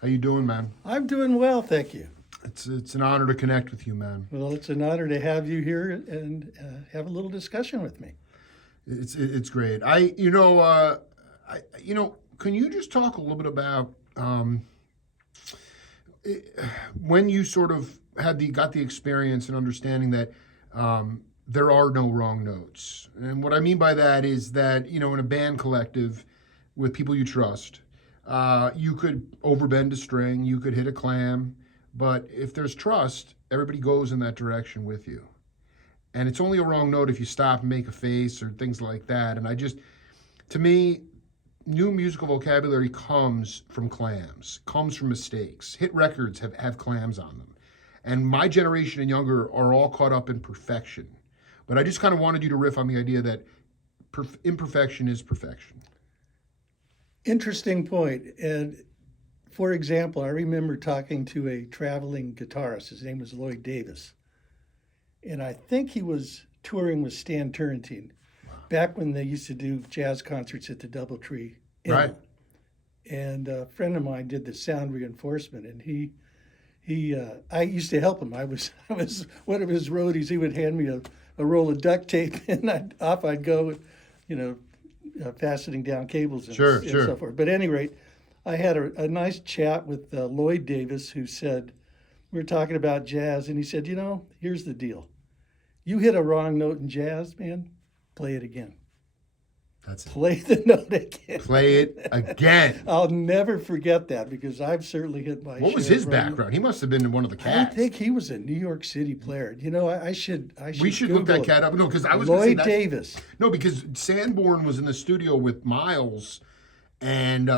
How you doing, man? I'm doing well, thank you. It's an honor to connect with you, man. Well, it's an honor to have you here and have a little discussion with me. It's great. Can you just talk a little bit about when you sort of got the experience and understanding that there are no wrong notes, and what I mean by that is that in a band collective with people you trust, you could overbend a string, you could hit a clam, but if there's trust, everybody goes in that direction with you. And it's only a wrong note if you stop and make a face or things like that. And to me, new musical vocabulary comes from clams, comes from mistakes. Hit records have clams on them. And my generation and younger are all caught up in perfection. But I just kind of wanted you to riff on the idea that imperfection is perfection. Interesting point. And for example, I remember talking to a traveling guitarist. His name was Lloyd Davis. And I think he was touring with Stan Turrentine back when they used to do jazz concerts at the Doubletree Inn. Right. And a friend of mine did the sound reinforcement, and I used to help him. I was one of his roadies. He would hand me a roll of duct tape, and I'd go, fastening down cables and so forth. But at any rate, I had a nice chat with Lloyd Davis, who said, we were talking about jazz, and he said, here's the deal. You hit a wrong note in jazz, man, play it again. That's it. Play the note again. Play it again. I'll never forget that, because I've certainly hit my What was share his of wrong background? He must have been one of the I cats. think he was a New York City player. I should We should look that Google cat up. No, because I was Lloyd gonna say Davis. No, because Sanborn was in the studio with Miles, and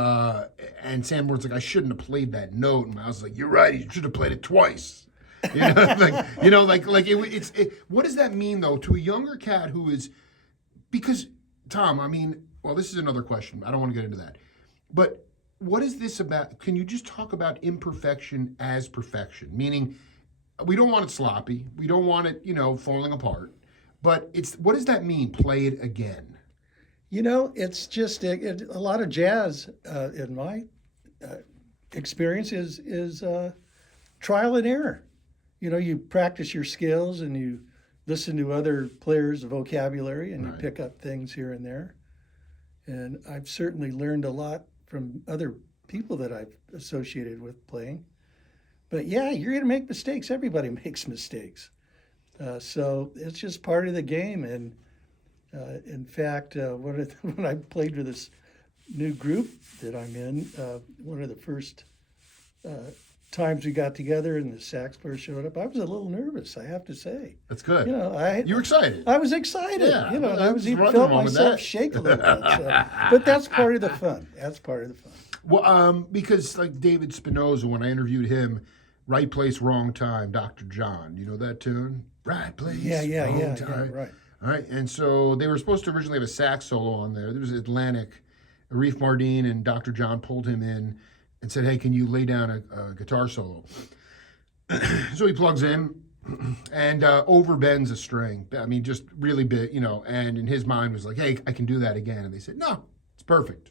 Sanborn's like, I shouldn't have played that note, and Miles was like, you're right, you should have played it twice. What does that mean though to a younger cat who is, because Tom, well, this is another question. I don't want to get into that, but what is this about? Can you just talk about imperfection as perfection? Meaning, we don't want it sloppy, we don't want it, falling apart, but what does that mean? Play it again. It's just a lot of jazz, in my experience, is trial and error. You practice your skills and you listen to other players' vocabulary and you pick up things here and there. And I've certainly learned a lot from other people that I've associated with playing. But yeah, you're going to make mistakes. Everybody makes mistakes. So it's just part of the game. And in fact, when I played with this new group that I'm in, one of the first times we got together and the sax player showed up, I was a little nervous, I have to say. That's good. You were excited. I was excited. Yeah, and I was even nothing felt wrong with myself that. shake a little bit. But that's part of the fun. That's part of the fun. Well, because like David Spinoza, when I interviewed him, right place, wrong time, Dr. John. You know that tune? Right place, wrong time. Yeah, right. All right, and so they were supposed to originally have a sax solo on there. There was Atlantic. Arif Mardin and Dr. John pulled him in and said, hey, can you lay down a guitar solo? So he plugs in and overbends a string. Just really big, and in his mind was like, hey, I can do that again. And they said, no, it's perfect.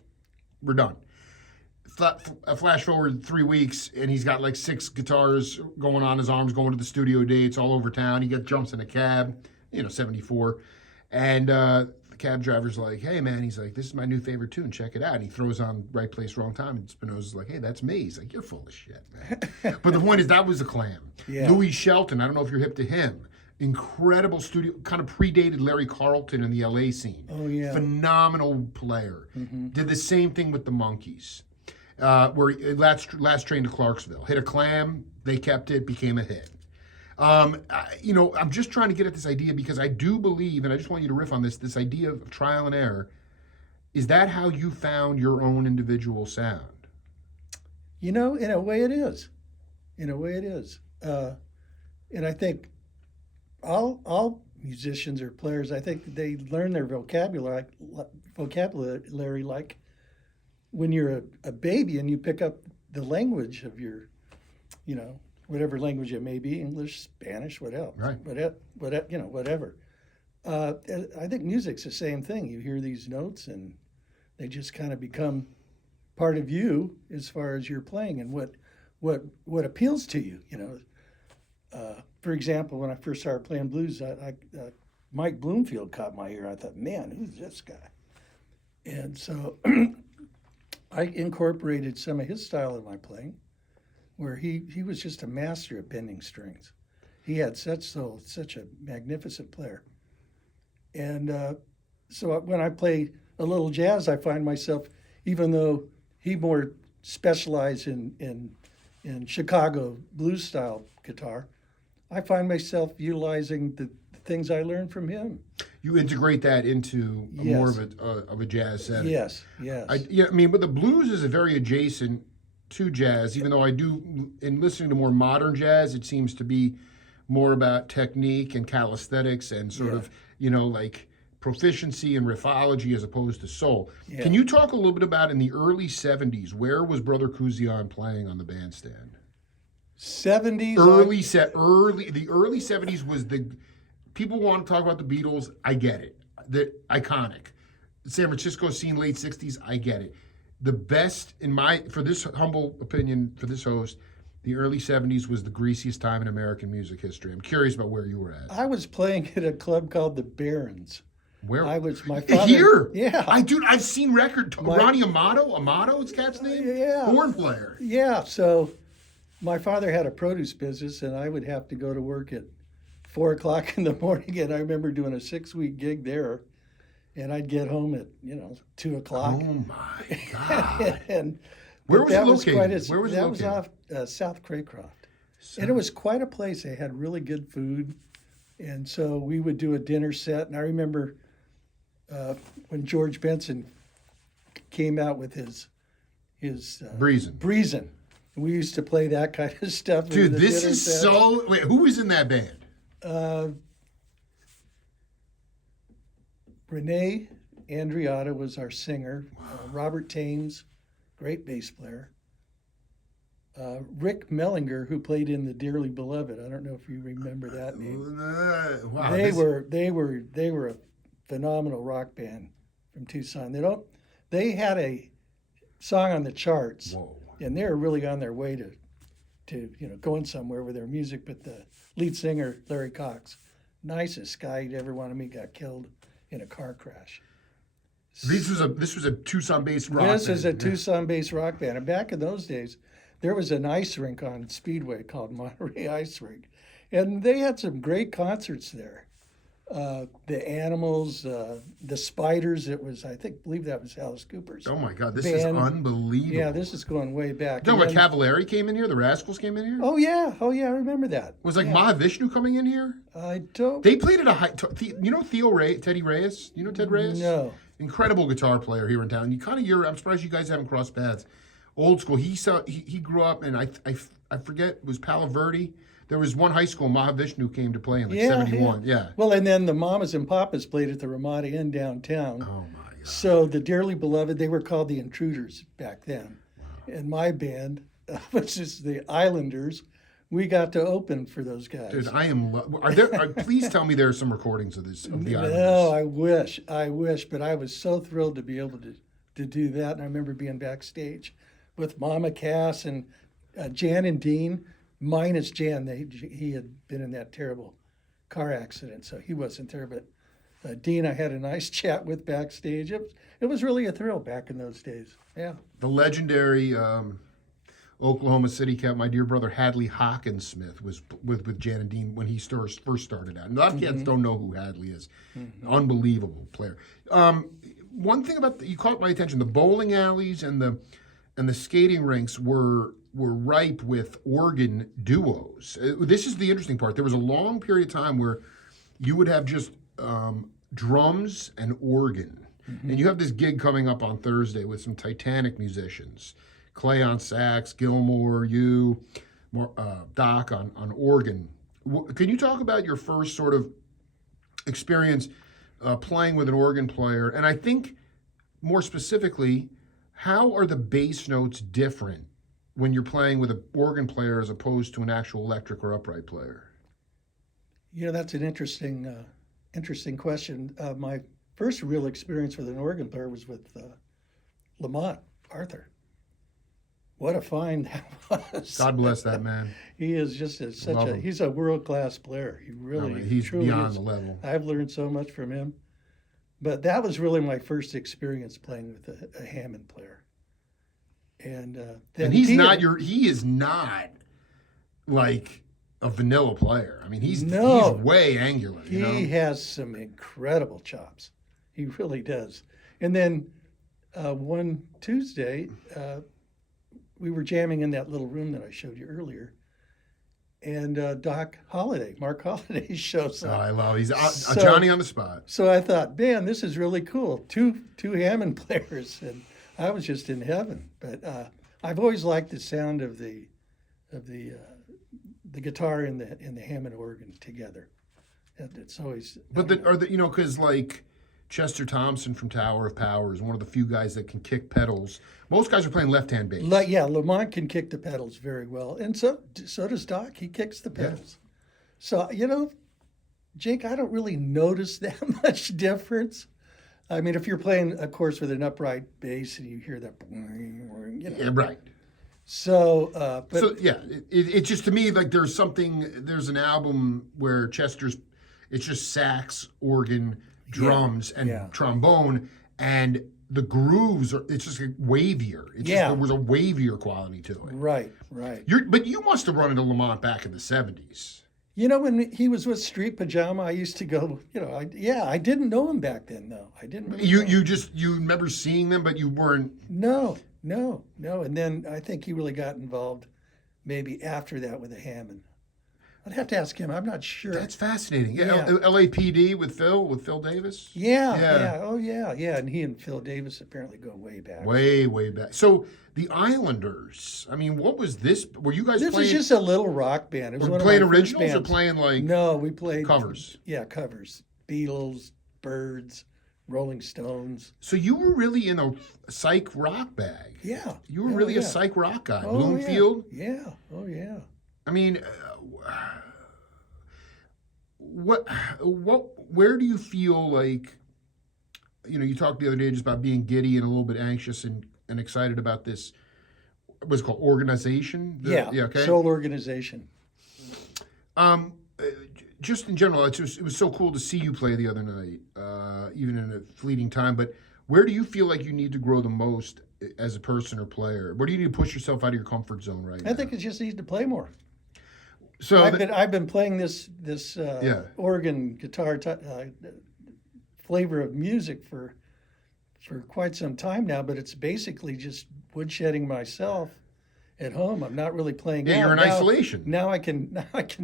We're done. Flash forward 3 weeks, and he's got like 6 guitars going on his arms, going to the studio dates all over town. He jumps in a cab, 74. And the cab driver's like, hey, man, he's like, this is my new favorite tune. Check it out. And he throws on Right Place, Wrong Time. And Spinoza's like, hey, that's me. He's like, you're full of shit, man. But the point is, that was a clam. Yeah. Louis Shelton, I don't know if you're hip to him. Incredible studio, kind of predated Larry Carlton in the LA scene. Oh, yeah. Phenomenal player. Mm-hmm. Did the same thing with the Monkees. Where last train to Clarksville. Hit a clam, they kept it, became a hit. I'm just trying to get at this idea because I do believe, and I just want you to riff on this idea of trial and error. Is that how you found your own individual sound? In a way it is. And I think all musicians or players, I think they learn their vocabulary like when you're a baby and you pick up the language of your, whatever language it may be, English, Spanish, whatever. Right. Whatever. I think music's the same thing. You hear these notes and They just kind of become part of you as far as you're playing and what appeals to you. You know, for example, when I first started playing blues, Mike Bloomfield caught my ear. I thought, man, who's this guy? And so I incorporated some of his style in my playing, where he was just a master at bending strings. He had such a magnificent player. And so when I play a little jazz, I find myself, even though he more specialized in Chicago blues style guitar, I find myself utilizing the things I learned from him. You integrate that into Yes. more of a jazz setting. Yes. I mean, but the blues is a very adjacent to jazz, even though I do, in listening to more modern jazz, it seems to be more about technique and calisthenics and sort of, like proficiency and riffology as opposed to soul. Yeah. Can you talk a little bit about in the early 70s, where was Brother Kusian playing on the bandstand? 70s. The early 70s was people want to talk about the Beatles, I get it. The iconic. San Francisco scene, late 60s, I get it. The best, for this humble opinion, for this host, the early 70s was the greasiest time in American music history. I'm curious about where you were at. I was playing at a club called the Barons. Where? My father. Here? Yeah. I've seen Ronnie Amato. Amato, his cat's name? Yeah. Horn player. Yeah. So my father had a produce business, and I would have to go to work at 4 o'clock in the morning. And I remember doing a 6-week gig there, and I'd get home at 2 o'clock. Oh my God! And where was it that located? Where was it that located? was off South Craycroft, and it was quite a place. They had really good food, and so we would do a dinner set. And I remember when George Benson came out with his Breezin'. We used to play that kind of stuff. Dude, this is so. Wait, who was in that band? Renee Andriata was our singer. Robert Thames, great bass player. Rick Mellinger, who played in The Dearly Beloved. I don't know if you remember that name. Wow, They were a phenomenal rock band from Tucson. They had a song on the charts. Whoa. And they were really on their way to going somewhere with their music. But the lead singer, Larry Cox, nicest guy you'd ever want to meet, got killed in a car crash. This was a Tucson-based rock band. This is a Tucson-based rock band. And back in those days, there was an ice rink on Speedway called Monterey Ice Rink. And they had some great concerts there. The Animals, the Spiders. I believe that was Alice Cooper's. Oh my God, this is unbelievable. Yeah, this is going way back. You know what, Cavallari came in here? The Rascals came in here? Oh yeah, I remember that. Was Mahavishnu coming in here? I don't. They played at a high. Teddy Reyes? You know Ted Reyes? No. Incredible guitar player here in town. I'm surprised you guys haven't crossed paths. Old school. He grew up, and I forget, it was Palo Verde. There was one high school Mahavishnu came to play in 71. Yeah. Well, and then the Mamas and Papas played at the Ramada Inn downtown. Oh my God. So the Dearly Beloved, they were called the Intruders back then. Wow. And my band, which is the Islanders, we got to open for those guys. Dude, I am. Please tell me there are some recordings of this of the Islanders. No, I wish, but I was so thrilled to be able to do that. And I remember being backstage with Mama Cass and Jan and Dean. Minus Jan, he had been in that terrible car accident, so he wasn't there. But Dean, I had a nice chat with backstage. It was really a thrill back in those days. Yeah. The legendary Oklahoma City cat, my dear brother Hadley Hawkinsmith, was with Jan and Dean when he first started out. And a lot of cats don't know who Hadley is. Mm-hmm. Unbelievable player. One thing you caught my attention: the bowling alleys and the skating rinks were ripe with organ duos. This is the interesting part. There was a long period of time where you would have just drums and organ. Mm-hmm. And you have this gig coming up on Thursday with some Titanic musicians. Clay on sax, Gilmore, Doc on organ. Can you talk about your first sort of experience playing with an organ player? And I think more specifically, how are the bass notes different when you're playing with an organ player as opposed to an actual electric or upright player? That's an interesting question. My first real experience with an organ player was with Lamont Arthur. What a find that was. God bless that man. He is just Love him. he's a world-class player. He really, No, he's truly beyond is. the level. I've learned so much from him. But that was really my first experience playing with a Hammond player. And then And he is not like a vanilla player. I mean, he's way angular. He has some incredible chops. He really does. And then one Tuesday, we were jamming in that little room that I showed you earlier. And Mark Holliday shows Oh, up. I love. He's Johnny on the spot. So I thought, man, this is really cool. Two Hammond players, and I was just in heaven. But I've always liked the sound of the guitar and the Hammond organ together. It's always. But because like Chester Thompson from Tower of Power is one of the few guys that can kick pedals. Most guys are playing left-hand bass. Lamont can kick the pedals very well, and so does Doc. He kicks the pedals. Yeah. So Jake, I don't really notice that much difference. I mean, if you're playing, of course, with an upright bass and you hear that, Yeah, right. So, it's just to me like there's an album where it's just sax, organ, drums, and trombone, and the grooves it's just like wavier. There was a wavier quality to it. Right. But you must have run into Lamont back in the 70s. When he was with Street Pajama, I used to go. I didn't know him back then, though. I didn't. Really You remember seeing them, but you weren't. No. And then I think he really got involved, maybe after that with a Hammond. I'd have to ask him. I'm not sure. That's fascinating. Yeah. LAPD with Phil Davis. Yeah. Oh yeah. And he and Phil Davis apparently go way back. Way back. So the Islanders. I mean, what was this? Were you guys playing? This was just a little rock band. It was were one playing of my originals first or bands. playing like? No, we played covers. Yeah, covers. Beatles, Birds, Rolling Stones. So you were really in a psych rock bag. Yeah. You were really a psych rock guy. Oh, Bloomfield. Yeah. Oh yeah. I mean, where do you feel like, you talked the other day just about being giddy and a little bit anxious and excited about this, what's it called, organization? Okay. Soul Organization. Just in general, it was so cool to see you play the other night, even in a fleeting time, but where do you feel like you need to grow the most as a person or player? Where do you need to push yourself out of your comfort zone right now? I think it just needs to play more. So I've been playing this organ guitar flavor of music for quite some time now, but it's basically just woodshedding myself at home. I'm not really playing. Yeah, you're in isolation. Now I can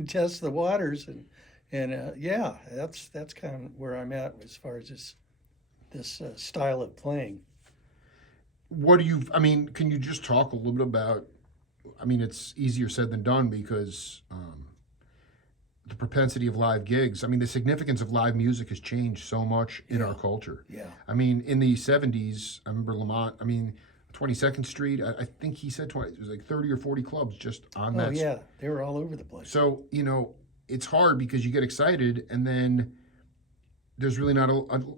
test the waters and that's kind of where I'm at as far as this style of playing. Can you just talk a little bit about? I mean, it's easier said than done because the propensity of live gigs. I mean, the significance of live music has changed so much in our culture. Yeah. I mean, in the 70s, I remember Lamont, 22nd Street, I think he said it was like 30 or 40 clubs just on that. Oh, yeah. They were all over the place. So, it's hard because you get excited and then there's really not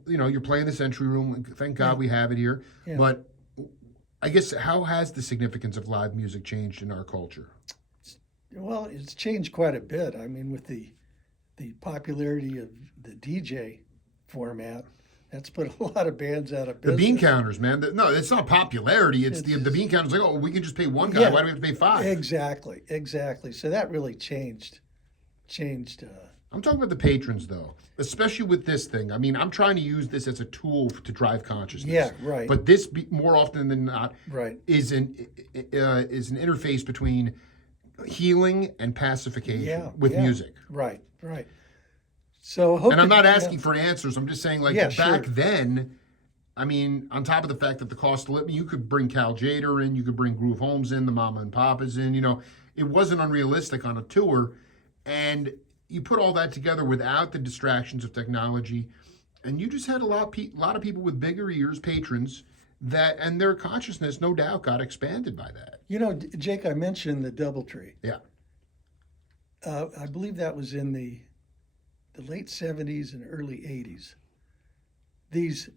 you're playing the Century Room. And thank God we have it here. Yeah. But I guess how has the significance of live music changed in our culture? Well, it's changed quite a bit. I mean, with the popularity of the DJ format, that's put a lot of bands out of business. The bean counters, man. No, it's not popularity. It's the bean counters. Like, we can just pay one guy. Why do we have to pay five? Exactly. So that really changed. I'm talking about the patrons, though, especially with this thing. I mean, I'm trying to use this as a tool to drive consciousness. Yeah, right. But this, more often than not, is an interface between healing and pacification with music. Right. So, and I'm not asking for answers. I'm just saying, back then, I mean, on top of the fact that the cost of living, you could bring Cal Jader in, you could bring Groove Holmes in, the Mama and Papas in. It wasn't unrealistic on a tour. And you put all that together without the distractions of technology, and you just had a lot of people with bigger ears, patrons, and their consciousness, no doubt, got expanded by that. Jake, I mentioned the Doubletree. Yeah. I believe that was in the late 70s and early 80s. These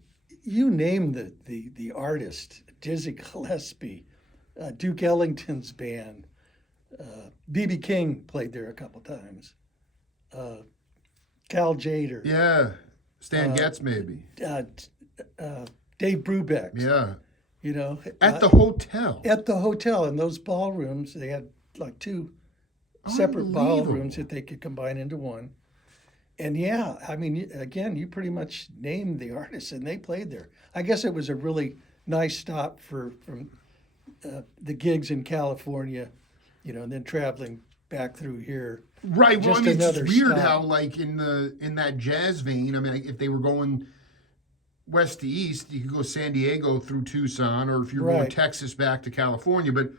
you name the artist, Dizzy Gillespie, Duke Ellington's band, B.B. King played there a couple times, Cal Jader, Yeah. Stan Getz, maybe. Dave Brubeck. Yeah. You know, At the hotel. at the hotel in those ballrooms, they had like two separate Unbelievable. ballrooms that they could combine into one. And yeah, I mean, again, you pretty much named the artists, and they played there. I guess it was a really nice stop from the gigs in California, you know, and then traveling back through here. Right. Well, I Just mean, it's another just weird stop. how, like, in that jazz vein, I mean, if they were going west to east, you could go San Diego through Tucson, or if you're going Right. Texas back to California. But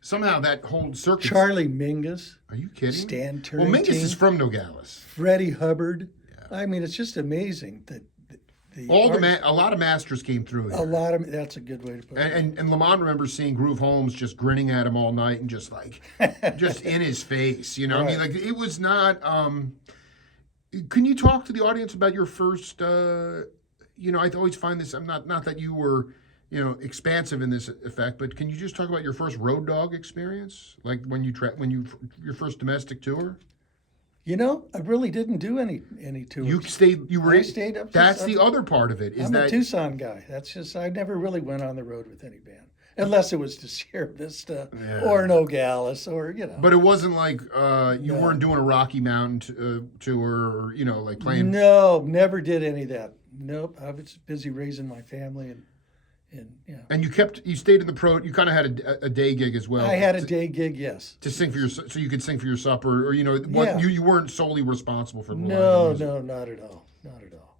somehow that whole circuit. Charlie Mingus, Are you kidding? Stan Well, Turrentine, Mingus is from Nogales. Freddie Hubbard. I mean, it's just amazing that the A lot of masters came through here. a lot of that's a good way to put it. And Lamont remembers seeing Groove Holmes just grinning at him all night and just like, just in his face, you know. I mean, Right. like it was not. Can you talk to the audience about your first? You know, I always find this. I'm not that you were, you know, expansive in this effect, but can you just talk about your first road dog experience, like when your first domestic tour? You know, I really didn't do any tours. You stayed. You were. I stayed up. That's the other part of it. Is I'm a that Tucson guy. That's just I never really went on the road with any band, unless it was to Sierra Vista or Nogales or you know. But it wasn't like you No. weren't doing a Rocky Mountain tour, or you know, like playing. No, never did any of that. Nope, I was busy raising my family and yeah. And you stayed in the pro. You kind of had a day gig as well. I had a day gig, yes. to sing for your, so you could sing for your supper, or you know, what Yeah. you weren't solely responsible for. the line of No, music. no, not at all, not at all.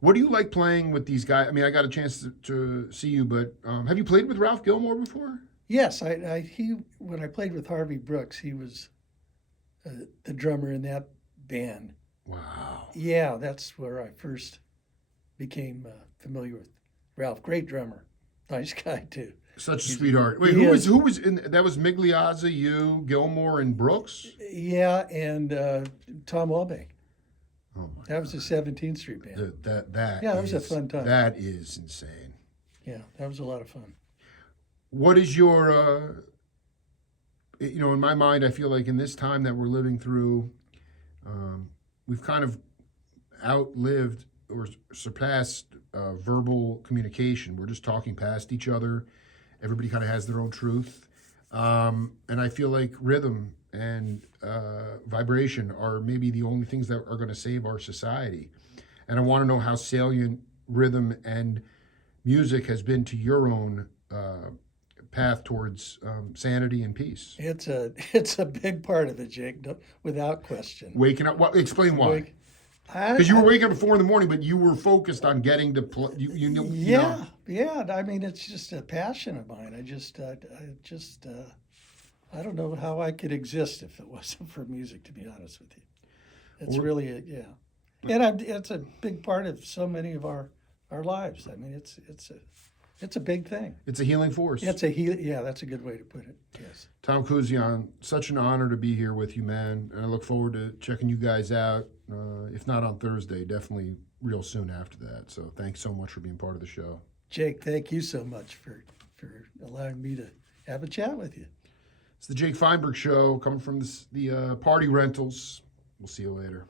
What do you like playing with these guys? I mean, I got a chance to see you, but have you played with Ralph Gilmore before? Yes, when I played with Harvey Brooks, he was the drummer in that band. Wow. Yeah, that's where I first became familiar with Ralph. Great drummer, nice guy too. Such a sweetheart. Wait, He who was in? That was Migliazza, you, Gilmore, and Brooks. Yeah, and Tom Walbank. Oh my! That was the 17th Street Band. That Yeah, that was a is- fun time. That is insane. Yeah, that was a lot of fun. What is your? You know, in my mind, I feel like in this time that we're living through, we've kind of outlived or surpassed verbal communication. We're just talking past each other. Everybody kind of has their own truth. And I feel like rhythm and vibration are maybe the only things that are going to save our society. And I want to know how salient rhythm and music has been to your own path towards sanity and peace. It's a big part of it, Jake, without question. Waking up. What? Explain why. Because you were waking up at 4 a.m, but you were focused on getting to play. You know. Yeah. I mean, it's just a passion of mine. I don't know how I could exist if it wasn't for music. To be honest with you, it's really and it's a big part of so many of our lives. I mean, it's a big thing. It's a healing force. Yeah, that's a good way to put it. Yes. Tom Kusian, such an honor to be here with you, man. And I look forward to checking you guys out. If not on Thursday, definitely real soon after that. So thanks so much for being part of the show. Jake, thank you so much for allowing me to have a chat with you. It's the Jake Feinberg Show, coming from the Party Rentals. We'll see you later.